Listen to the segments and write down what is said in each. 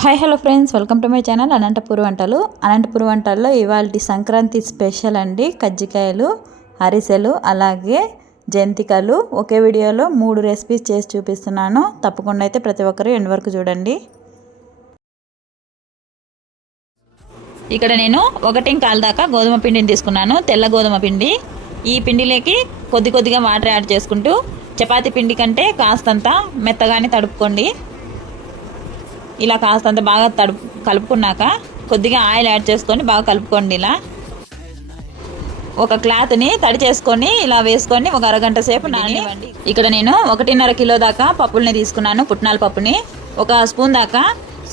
Hi hello friends welcome to my channel Anantapuram వంటలు అనంతపురం వంటల్లో ఇవాళ సంక్రాంతి స్పెషల్ అండి. కజ్జికాయలు అరిసెలు అలాగే జంతికలు. ఒకే వీడియోలో మూడు రెసిపీస్ చేసి చూపిస్తున్నాను. తప్పకుండా అయితే ప్రతి ఒక్కరు ఎండ్ వరకు చూడండి. ఇక్కడ నేను ఒకటి కాలు దాకా గోధుమ పిండిని తీసుకున్నాను. తెల్ల గోధుమ పిండి. ఈ పిండిలోకి కొద్ది కొద్దిగా వాటర్ యాడ్ చేసుకుంటూ చపాతీ పిండి కంటే కాస్తంత మెత్తగానే తడుపుకోండి. ఇలా కాస్తంత బాగా తడుపు కలుపుకున్నాక కొద్దిగా ఆయిల్ యాడ్ చేసుకొని బాగా కలుపుకోండి ఇలా. ఒక క్లాత్ని తడి చేసుకొని ఇలా వేసుకొని ఒక అరగంట సేపు నానివ్వండి ఇక్కడ నేను ఒకటిన్నర కిలో దాకా పప్పుల్ని తీసుకున్నాను పుట్నాల పప్పుని. ఒక స్పూన్ దాకా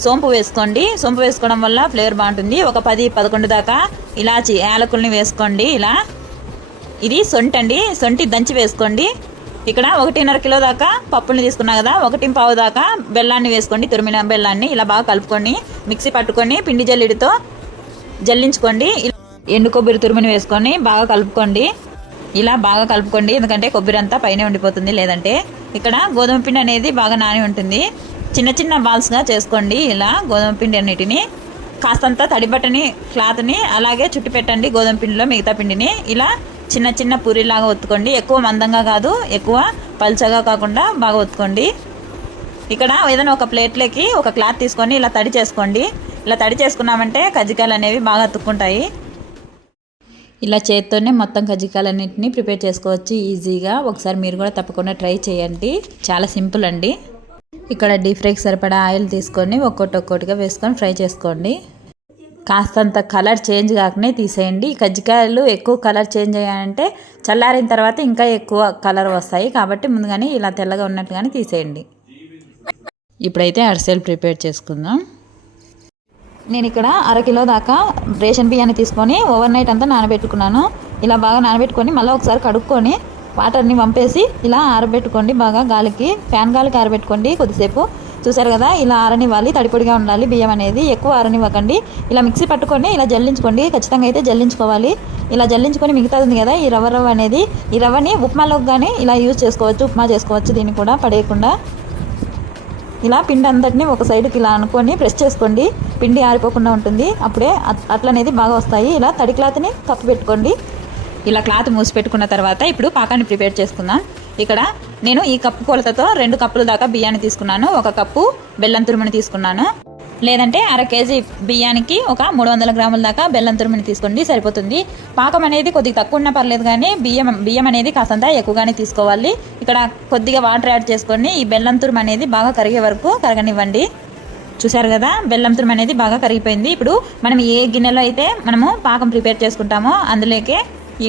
సోంపు వేసుకోండి. సోంపు వేసుకోవడం వల్ల ఫ్లేవర్ బాగుంటుంది. ఒక పది పదకొండు దాకా ఇలాచి యాలకుల్ని వేసుకోండి ఇలా. ఇది సొంటండి. అండి సొంటి దంచి వేసుకోండి. ఇక్కడ ఒకటిన్నర కిలో దాకా పప్పుల్ని తీసుకున్నా కదా ఒకటి పావు దాకా బెల్లాన్ని వేసుకోండి తురిమిన బెల్లాన్ని. ఇలా బాగా కలుపుకొని మిక్సీ పట్టుకొని పిండి జల్లిడితో జల్లించుకోండి. ఎండు కొబ్బరి తురిమిని వేసుకొని బాగా కలుపుకోండి. ఇలా బాగా కలుపుకోండి ఎందుకంటే కొబ్బరి అంతా పైన ఉండిపోతుంది. లేదంటే ఇక్కడ గోధుమ పిండి అనేది బాగా నాని ఉంటుంది. చిన్న చిన్న బాల్స్గా చేసుకోండి. ఇలా గోధుమ పిండి అన్నిటిని కాస్తంత తడిబట్టని క్లాత్ని అలాగే చుట్టి పెట్టండి గోధుమ పిండిలో మిగతా పిండిని. ఇలా చిన్న చిన్న పూరిలాగా ఒత్తుకోండి. ఎక్కువ మందంగా కాదు ఎక్కువ పల్చగా కాకుండా బాగా ఒత్తుకోండి. ఇక్కడ ఏదైనా ఒక ప్లేట్లోకి ఒక క్లాత్ తీసుకొని ఇలా తడి చేసుకోండి. ఇలా తడి చేసుకున్నామంటే కజ్జికాయలు అనేవి బాగా అతుక్కుంటాయి. ఇలా చేత్తోనే మొత్తం కజ్జికాయలన్నింటినీ ప్రిపేర్ చేసుకోవచ్చు ఈజీగా. ఒకసారి మీరు కూడా తప్పకుండా ట్రై చేయండి. చాలా సింపుల్ అండి. ఇక్కడ డీప్ ఫ్రైకి సరిపడా ఆయిల్ తీసుకొని ఒక్కొక్కటి ఒక్కొక్కటిగా వేసుకొని ఫ్రై చేసుకోండి. కాస్తంత కలర్ చేంజ్ కాకనే తీసేయండి. కజ్జికాయలు ఎక్కువ కలర్ చేంజ్ అయ్యాయంటే చల్లారిన తర్వాత ఇంకా ఎక్కువ కలర్ వస్తాయి. కాబట్టి ముందుగానే ఇలా తెల్లగా ఉన్నట్టుగానే తీసేయండి. ఇప్పుడైతే అరిసెలు ప్రిపేర్ చేసుకుందాం. నేను ఇక్కడ అరకిలో దాకా రేషన్ బియ్యాన్ని తీసుకొని ఓవర్ నైట్ అంతా నానబెట్టుకున్నాను. ఇలా బాగా నానబెట్టుకొని మళ్ళీ ఒకసారి కడుక్కొని వాటర్ని పంపేసి ఇలా ఆరబెట్టుకోండి. బాగా గాలికి ఫ్యాన్ గాలికి ఆరబెట్టుకోండి కొద్దిసేపు. చూసారు కదా ఇలా ఆరనివ్వాలి తడిపొడిగా ఉండాలి బియ్యం అనేది ఎక్కువ ఆరనివ్వకండి. ఇలా మిక్సీ పట్టుకొని ఇలా జల్లించుకోండి ఖచ్చితంగా అయితే జల్లించుకోవాలి. ఇలా జల్లించుకొని మిగతా ఉంది కదా ఈ రవ్వ రవ్వ అనేది. ఈ రవ్వని ఉప్మాలోకి కానీ ఇలా యూజ్ చేసుకోవచ్చు ఉప్మా చేసుకోవచ్చు దీన్ని కూడా పడేయకుండా. ఇలా పిండి అంతటిని ఒక సైడ్కి ఇలా అనుకొని ప్రెస్ చేసుకోండి. పిండి ఆరిపోకుండా ఉంటుంది. అప్పుడే అట్లనేది బాగా వస్తాయి. ఇలా తడి క్లాత్ని కప్పు పెట్టుకోండి. ఇలా క్లాత్ మూసి పెట్టుకున్న తర్వాత ఇప్పుడు పాకాన్ని ప్రిపేర్ చేసుకుందాం. ఇక్కడ నేను ఈ కప్పు కొలతతో రెండు కప్పుల దాకా బియ్యాన్ని తీసుకున్నాను. ఒక కప్పు బెల్లం తురుముని తీసుకున్నాను. లేదంటే అర కేజీ బియ్యానికి ఒక మూడు వందల గ్రాముల దాకా బెల్లం తురుముని తీసుకోండి సరిపోతుంది. పాకం అనేది కొద్దిగా తక్కువ ఉన్నా పర్లేదు కానీ బియ్యం బియ్యం అనేది కాస్తంత ఎక్కువగానే తీసుకోవాలి. ఇక్కడ కొద్దిగా వాటర్ యాడ్ చేసుకొని ఈ బెల్లం తురుము అనేది బాగా కరిగే వరకు కరగనివ్వండి. చూసారు కదా బెల్లం తురుము అనేది బాగా కరిగిపోయింది. ఇప్పుడు మనం ఏ గిన్నెలో అయితే మనము పాకం ప్రిపేర్ చేసుకుంటామో అందులోకే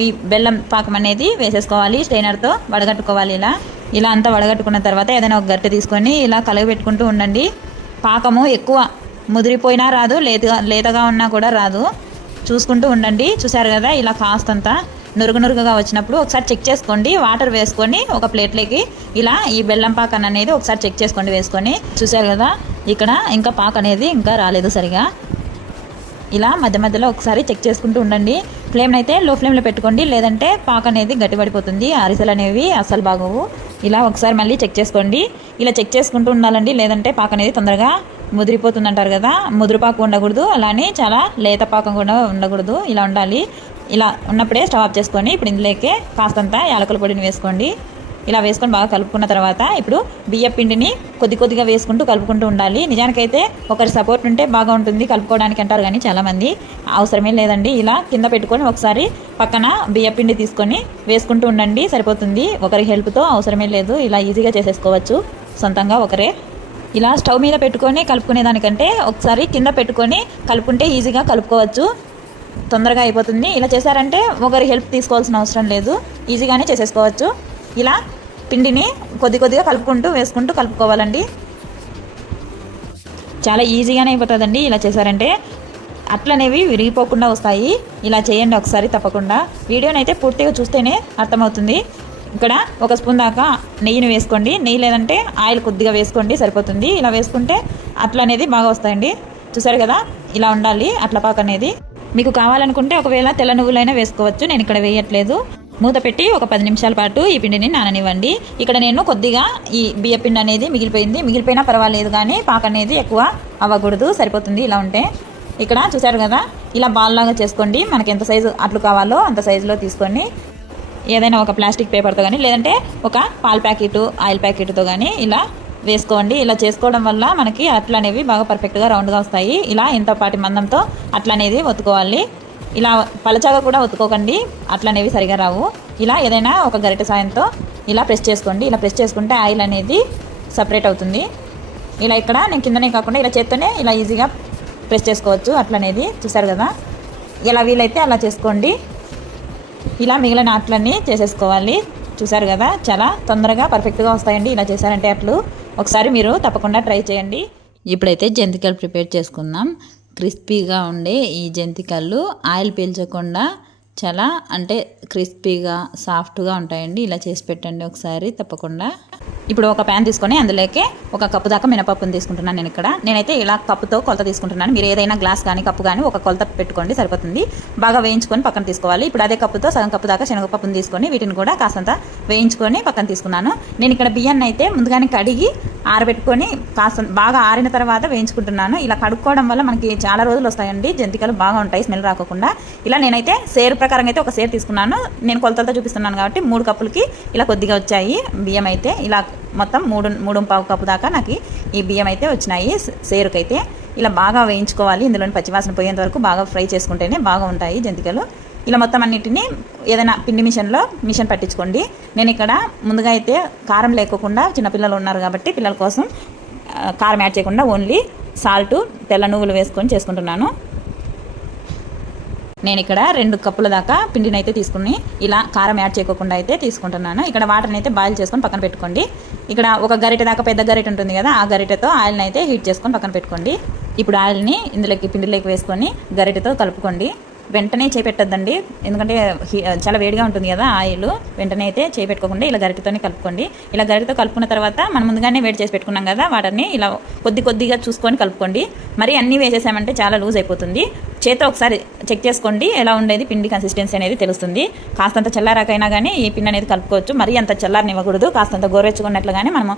ఈ బెల్లం పాకం అనేది వేసేసుకోవాలి స్టైనర్తో వడగట్టుకోవాలి ఇలా. ఇలా అంతా వడగట్టుకున్న తర్వాత ఏదైనా ఒక గరిటె తీసుకొని ఇలా కలగబెట్టుకుంటూ ఉండండి. పాకము ఎక్కువ ముదిరిపోయినా రాదు లేతగా లేతగా ఉన్నా కూడా రాదు. చూసుకుంటూ ఉండండి. చూసారు కదా ఇలా కాస్తంత నురుగు నురుగుగా వచ్చినప్పుడు ఒకసారి చెక్ చేసుకోండి. వాటర్ వేసుకొని ఒక ప్లేట్లోకి ఇలా ఈ బెల్లం పాకం అనేది ఒకసారి చెక్ చేసుకోండి వేసుకొని. చూసారు కదా ఇక్కడ ఇంకా పాక అనేది ఇంకా రాలేదు సరిగా. ఇలా మధ్య మధ్యలో ఒకసారి చెక్ చేసుకుంటూ ఉండండి. ఫ్లేమ్ అయితే లో ఫ్లేమ్లో పెట్టుకోండి. లేదంటే పాక అనేది గట్టిపడిపోతుంది. అరిసెలు అనేవి అస్సలు బాగోవు. ఇలా ఒకసారి మళ్ళీ చెక్ చేసుకోండి. ఇలా చెక్ చేసుకుంటూ ఉండాలండి. లేదంటే పాక అనేది తొందరగా ముదిరిపోతుంది అంటారు కదా ముదురుపాకు ఉండకూడదు. అలానే చాలా లేత పాకం కూడా ఉండకూడదు. ఇలా ఉండాలి. ఇలా ఉన్నప్పుడే స్టవ్ ఆఫ్ చేసుకొని ఇప్పుడు ఇందులోకే కాస్తంత యాలకుల పొడిని వేసుకోండి. ఇలా వేసుకొని బాగా కలుపుకున్న తర్వాత ఇప్పుడు బియ్య పిండిని కొద్ది కొద్దిగా వేసుకుంటూ కలుపుకుంటూ ఉండాలి. నిజానికైతే ఒకరి సపోర్ట్ ఉంటే బాగా ఉంటుంది. కలుపుకోవడానికి అంటారు కానీ చాలామంది అవసరమే లేదండి. ఇలా కింద పెట్టుకొని ఒకసారి పక్కన బియ్య పిండి తీసుకొని వేసుకుంటూ ఉండండి. సరిపోతుంది. ఒకరి హెల్ప్తో అవసరమే లేదు. ఇలా ఈజీగా చేసేసుకోవచ్చు. సొంతంగా ఒకరే. ఇలా స్టవ్ మీద పెట్టుకొని కలుపుకునే దానికంటే ఒకసారి కింద పెట్టుకొని కలుపుకుంటే ఈజీగా కలుపుకోవచ్చు. తొందరగా అయిపోతుంది. ఇలా చేశారంటే ఒకరి హెల్ప్ తీసుకోవాల్సిన అవసరం లేదు. ఈజీగానే చేసేసుకోవచ్చు. ఇలా పిండిని కొద్ది కొద్దిగా కలుపుకుంటూ వేసుకుంటూ కలుపుకోవాలండి. చాలా ఈజీగానే అయిపోతుందండి ఇలా చేశారంటే. అట్లనేవి విరిగిపోకుండా వస్తాయి. ఇలా చేయండి ఒకసారి తప్పకుండా. వీడియోని అయితే పూర్తిగా చూస్తేనే అర్థమవుతుంది. ఇక్కడ ఒక స్పూన్ దాకా నెయ్యిని వేసుకోండి. నెయ్యి లేదంటే ఆయిల్ కొద్దిగా వేసుకోండి సరిపోతుంది. ఇలా వేసుకుంటే అట్లా అనేది బాగా వస్తాయండి. చూసారు కదా? ఇలా ఉండాలి అట్ల పాక అనేది మీకు కావాలనుకుంటే ఒకవేళ తెల్ల నువ్వులైనా వేసుకోవచ్చు. నేను ఇక్కడ వేయట్లేదు. మూత పెట్టి ఒక పది నిమిషాల పాటు ఈ పిండిని నాననివ్వండి. ఇక్కడ నేను కొద్దిగా ఈ బియ్య పిండి అనేది మిగిలిపోయింది. మిగిలిపోయినా పర్వాలేదు కానీ పాక అనేది ఎక్కువ అవ్వకూడదు. సరిపోతుంది ఇలా ఉంటే. ఇక్కడ చూసారు కదా ఇలా బాల్ లాగా చేసుకోండి. మనకి ఎంత సైజు అట్లు కావాలో అంత సైజులో తీసుకోండి. ఏదైనా ఒక ప్లాస్టిక్ పేపర్తో కానీ లేదంటే ఒక పాల ప్యాకెట్ ఆయిల్ ప్యాకెట్తో కానీ ఇలా వేసుకోండి. ఇలా చేసుకోవడం వల్ల మనకి అట్లు అనేవి బాగా పర్ఫెక్ట్గా రౌండ్గా వస్తాయి. ఇలా ఇంతపాటి మందంతో అట్లనేది ఒత్తుకోవాలి. ఇలా పలచగా కూడా ఒత్తుకోకండి. అట్లనేవి సరిగా రావు. ఇలా ఏదైనా ఒక గరిటె సాయంతో ఇలా ప్రెస్ చేసుకోండి. ఇలా ప్రెస్ చేసుకుంటే ఆయిల్ అనేది సపరేట్ అవుతుంది. ఇలా ఇక్కడ నేను కిందనే కాకుండా ఇలా చేత్తోనే ఇలా ఈజీగా ప్రెస్ చేసుకోవచ్చు. అట్లనేది చూసారు కదా? ఇలా వీలైతే అలా చేసుకోండి. ఇలా మిగిలిన అట్లన్నీ చేసేసుకోవాలి. చూసారు కదా? చాలా తొందరగా పర్ఫెక్ట్గా వస్తాయండి ఇలా చేశారంటే అట్లు. ఒకసారి మీరు తప్పకుండా ట్రై చేయండి. ఇప్పుడైతే జంతికలు ప్రిపేర్ చేసుకుందాం. క్రిస్పీగా ఉండే ఈ జంతికలు ఆయిల్ పీల్చకుండా చాలా అంటే క్రిస్పీగా సాఫ్ట్గా ఉంటాయండి. ఇలా చేసి పెట్టండి ఒకసారి తప్పకుండా. ఇప్పుడు ఒక ప్యాన్ తీసుకొని అందులోకి ఒక కప్పు దాకా మినపప్పును తీసుకుంటున్నాను నేను ఇక్కడ. నేనైతే ఇలా కప్పుతో కొలత తీసుకుంటున్నాను. మీరు ఏదైనా గ్లాస్ కానీ కప్పు కానీ ఒక కొలత పెట్టుకోండి సరిపోతుంది. బాగా వేయించుకొని పక్కన తీసుకోవాలి. ఇప్పుడు అదే కప్పుతో సగం కప్పు దాకా శనగపప్పును తీసుకొని వీటిని కూడా కాసంత వేయించుకొని పక్కన తీసుకున్నాను. నేను ఇక్కడ బియ్యాన్ని అయితే ముందుగానే కడిగి ఆరబెట్టుకొని కాస్త బాగా ఆరిన తర్వాత వేయించుకుంటున్నాను. ఇలా కడుక్కోవడం వల్ల మనకి చాలా రోజులు వస్తాయండి. జంతికలు బాగా ఉంటాయి స్మెల్ రాకుండా ఇలా నేనైతే సేరు ప్రకారం అయితే ఒక సేరు తీసుకున్నాను. నేను కొలతలతో చూపిస్తున్నాను కాబట్టి మూడు కప్పులకి ఇలా కొద్దిగా వచ్చాయి బియ్యం అయితే. ఇలా మొత్తం మూడు మూడు పావు కప్పు దాకా నాకు ఈ బియ్యం అయితే వచ్చినాయి సేరుకైతే. ఇలా బాగా వేయించుకోవాలి. ఇందులోని పచ్చివాసన పోయేంత వరకు బాగా ఫ్రై చేసుకుంటేనే బాగా ఉంటాయి జంతికలు. ఇలా మొత్తం అన్నిటిని ఏదైనా పిండి మిషన్లో మిషన్ పట్టించుకోండి. నేను ఇక్కడ ముందుగా అయితే కారం లేకోకుండా చిన్నపిల్లలు ఉన్నారు కాబట్టి పిల్లల కోసం కారం యాడ్ చేయకుండా ఓన్లీ సాల్ట్ తెల్ల నువ్వులు వేసుకొని చేసుకుంటున్నాను. నేను ఇక్కడ రెండు కప్పుల దాకా పిండిని అయితే తీసుకుని ఇలా కారం యాడ్ చేయకుండా అయితే తీసుకుంటున్నాను. ఇక్కడ వాటర్ని అయితే బాయిల్ చేసుకొని పక్కన పెట్టుకోండి. ఇక్కడ ఒక గరిటె దాకా పెద్ద గరిటె ఉంటుంది కదా ఆ గరిటెతో ఆయిల్ని అయితే హీట్ చేసుకొని పక్కన పెట్టుకోండి. ఇప్పుడు ఆయిల్ని ఇందులోకి పిండిలోకి వేసుకొని గరిటెతో కలుపుకోండి. వెంటనే చేపెట్టద్దండి. ఎందుకంటే హీ- చాలా వేడిగా ఉంటుంది కదా ఆయిల్ వెంటనే అయితే చేపెట్టుకోకుండా ఇలా గరిటతోనే కలుపుకోండి. ఇలా గరిటతో కలుపుకున్న తర్వాత మనం ముందుగానే వేడి చేసి పెట్టుకున్నాం కదా వాటర్ని ఇలా కొద్ది కొద్దిగా చూసుకొని కలుపుకోండి. మరి అన్నీ వేసేసామంటే చాలా లూజ్ అయిపోతుంది. చేతితో ఒకసారి చెక్ చేసుకోండి. ఎలా ఉండేది పిండి కన్సిస్టెన్సీ అనేది తెలుస్తుంది. కాస్తంత చల్లారాకైనా కానీ ఈ పిండి అనేది కలుపుకోవచ్చు. మరి అంత చల్లారనివ్వకూడదు. కాస్తంత గోరెచ్చుకున్నట్లుగానే మనము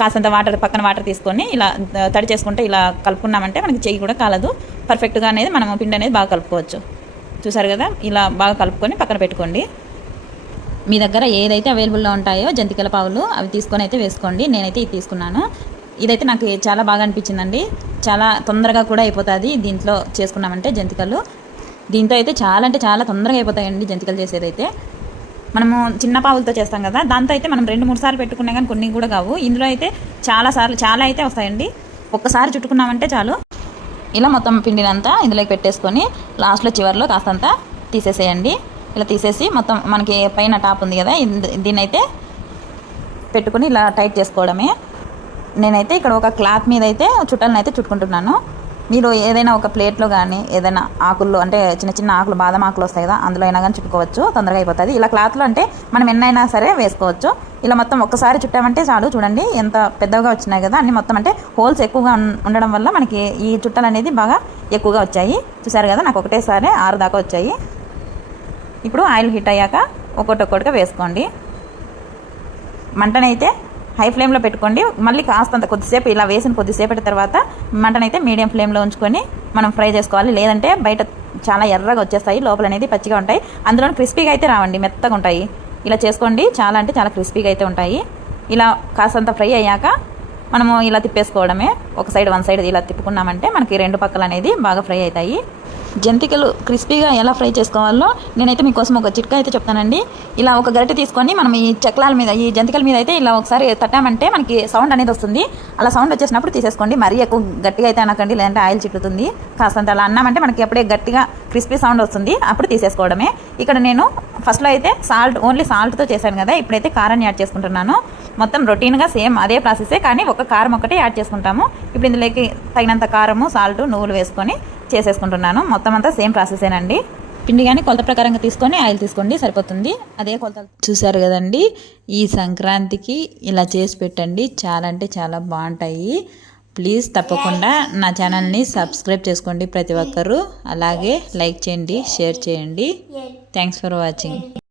కాస్తంత వాటర్ పక్కన వాటర్ తీసుకొని ఇలా తడి చేసుకుంటే ఇలా కలుపుకున్నామంటే మనకి చెయ్యి కూడా కాలదు. పర్ఫెక్ట్గా అనేది మనం పిండి అనేది బాగా కలుపుకోవచ్చు. చూసారు కదా? ఇలా బాగా కలుపుకొని పక్కన పెట్టుకోండి. మీ దగ్గర ఏదైతే అవైలబుల్లో ఉంటాయో జంతికల పావులు అవి తీసుకొని అయితే వేసుకోండి. నేనైతే ఇది తీసుకున్నాను. ఇదైతే నాకు చాలా బాగా అనిపించిందండి. చాలా తొందరగా కూడా అయిపోతుంది దీంట్లో చేసుకున్నామంటే జంతికలు. దీంతో అయితే చాలా అంటే చాలా తొందరగా అయిపోతాయండి జంతికలు చేసేదైతే. మనము చిన్న పావులతో చేస్తాం కదా? దాంతో అయితే మనం రెండు మూడు సార్లు పెట్టుకున్నా కానీ కొన్ని కూడా కావు. ఇందులో అయితే చాలా సార్లు చాలా అయితే వస్తాయండి. ఒక్కసారి చుట్టుకున్నామంటే చాలు. ఇలా మొత్తం పిండినంతా ఇందులోకి పెట్టేసుకొని లాస్ట్లో చివరిలో కాస్తంత తీసేసేయండి. ఇలా తీసేసి మొత్తం మనకి పైన టాప్ ఉంది కదా దీన్నైతే పెట్టుకుని ఇలా టైట్ చేసుకోవడమే. నేనైతే ఇక్కడ ఒక క్లాత్ మీద అయితే చుట్టాలను అయితే చుట్టుకుంటున్నాను. మీరు ఏదైనా ఒక ప్లేట్లో కానీ ఏదైనా ఆకుల్లో అంటే చిన్న చిన్న ఆకులు బాదం ఆకులు వస్తాయి కదా అందులో అయినా కానీ చుట్టుకోవచ్చు తొందరగా అయిపోతుంది. ఇలా క్లాత్లో అంటే మనం ఎన్నైనా సరే వేసుకోవచ్చు. ఇలా మొత్తం ఒక్కసారి చుట్టామంటే చాలు. చూడండి ఎంత పెద్దగా వచ్చినాయి కదా అన్ని మొత్తం అంటే హోల్స్ ఎక్కువగా ఉండడం వల్ల మనకి ఈ చుట్టాలు అనేది బాగా ఎక్కువగా వచ్చాయి. చూసారు కదా నాకు ఒకటేసారి ఆరు దాకా వచ్చాయి. ఇప్పుడు ఆయిల్ హీట్ అయ్యాక ఒక్కొక్కటి ఒక్కొక్కటిగా వేసుకోండి. మంటనైతే హై ఫ్లేమ్లో పెట్టుకోండి. మళ్ళీ కాస్తంత కొద్దిసేపు ఇలా వేసిన కొద్దిసేపటి తర్వాత మంటనైతే మీడియం ఫ్లేమ్లో ఉంచుకొని మనం ఫ్రై చేసుకోవాలి. లేదంటే బయట చాలా ఎర్రగా వచ్చేస్తాయి. లోపల అనేది పచ్చిగా ఉంటాయి. అందులో క్రిస్పీగా అయితే రావండి. మెత్తగా ఉంటాయి. ఇలా చేసుకోండి. చాలా అంటే చాలా క్రిస్పీగా అయితే ఉంటాయి. ఇలా కాస్తంత ఫ్రై అయ్యాక మనము ఇలా తిప్పేసుకోవడమే. ఒక సైడ్ వన్ సైడ్ ఇలా తిప్పుకున్నామంటే మనకి రెండు పక్కలు అనేది బాగా ఫ్రై అవుతాయి. జంతికలు క్రిస్పీగా ఎలా ఫ్రై చేసుకోవాలో నేనైతే మీకోసం ఒక చిట్కా అయితే చెప్తానండి. ఇలా ఒక గరిటె తీసుకొని మనం ఈ చక్రాల మీద ఈ జంతికల మీద అయితే ఇలా ఒకసారి తట్టామంటే మనకి సౌండ్ అనేది వస్తుంది. అలా సౌండ్ వచ్చేసినప్పుడు తీసేసుకోండి. మరీ ఎక్కువ గట్టిగా అయితే అనకండి లేదంటే ఆయిల్ చిట్లుతుంది కాస్తంత అలా అన్నామంటే మనకి ఎప్పుడే గట్టిగా క్రిస్పీ సౌండ్ వస్తుంది. అప్పుడు తీసేసుకోవడమే. ఇక్కడ నేను ఫస్ట్లో అయితే సాల్ట్ ఓన్లీ సాల్ట్తో చేశాను కదా. ఇప్పుడైతే కారాన్ని యాడ్ చేసుకుంటున్నాను. మొత్తం రొటీన్గా సేమ్ అదే ప్రాసెసే కానీ ఒక కారం ఒకటే యాడ్ చేసుకుంటాము. ఇప్పుడు ఇందులోకి తగినంత కారము సాల్ట్ నువ్వులు వేసుకొని చేసేసుకుంటున్నాను. మొత్తం అంతా సేమ్ ప్రాసెసేనండి పిండి కానీ కొలత ప్రకారంగా తీసుకొని ఆయిల్ తీసుకోండి సరిపోతుంది. అదే కొలత చూసారు కదండి ఈ సంక్రాంతికి ఇలా చేసి పెట్టండి. చాలా అంటే చాలా బాగుంటాయి. ప్లీజ్ తప్పకుండా నా ఛానల్ని సబ్స్క్రైబ్ చేసుకోండి ప్రతి ఒక్కరూ. అలాగే లైక్ చేయండి షేర్ చేయండి. Thanks for watching